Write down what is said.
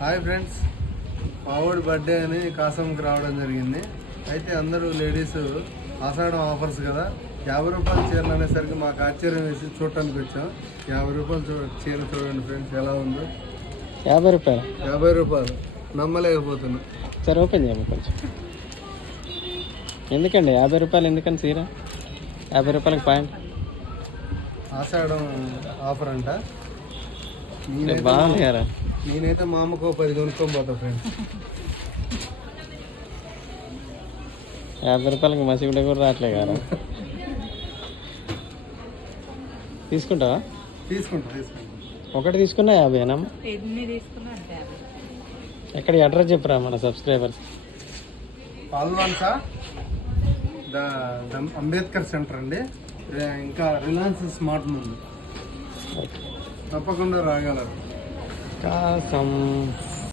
Hi friends, మావాడి birthday అని కాసంకి రావడం జరిగింది. అయితే అందరూ లేడీస్ ఆషాఢం ఆఫర్స్ కదా, 50 రూపాయల చీరలు అనేసరికి మాకు ఆశ్చర్యం వేసి చూడటానికి వచ్చాం. 50 రూపాయలు చీర చూడండి ఫ్రెండ్స్, ఎలా ఉందో. 50 రూపాయలు 50 రూపాయలు నమ్మలేకపోతున్నాం. సరే ఓపెన్ చేయండి కొంచెం. ఎందుకండి 50 రూపాయలు? ఎందుకని చీర 50 రూపాయలకి పాయింట్? ఆషాఢం ఆఫర్ అంట. బాగుంది కదా. నేనైతే మా అమ్మకు 10 కొనుక్కొని పోతా ఫ్రెండ్స్. 50 రూపాయలకి మసిగుడ్డ కూడా రావట్లే కదా. తీసుకుంటావా? తీసుకుంటా. ఒకటి తీసుకున్నా 50 అన్న. ఎక్కడ అడ్రస్ చెప్పరా మన సబ్స్క్రైబర్స్? పాల్వాన్సా అంబేద్కర్ సెంటర్ అండి, ఇంకా రిలయన్స్ స్మార్ట్ ముందు. తప్పకుండా రాగలరు. కాసం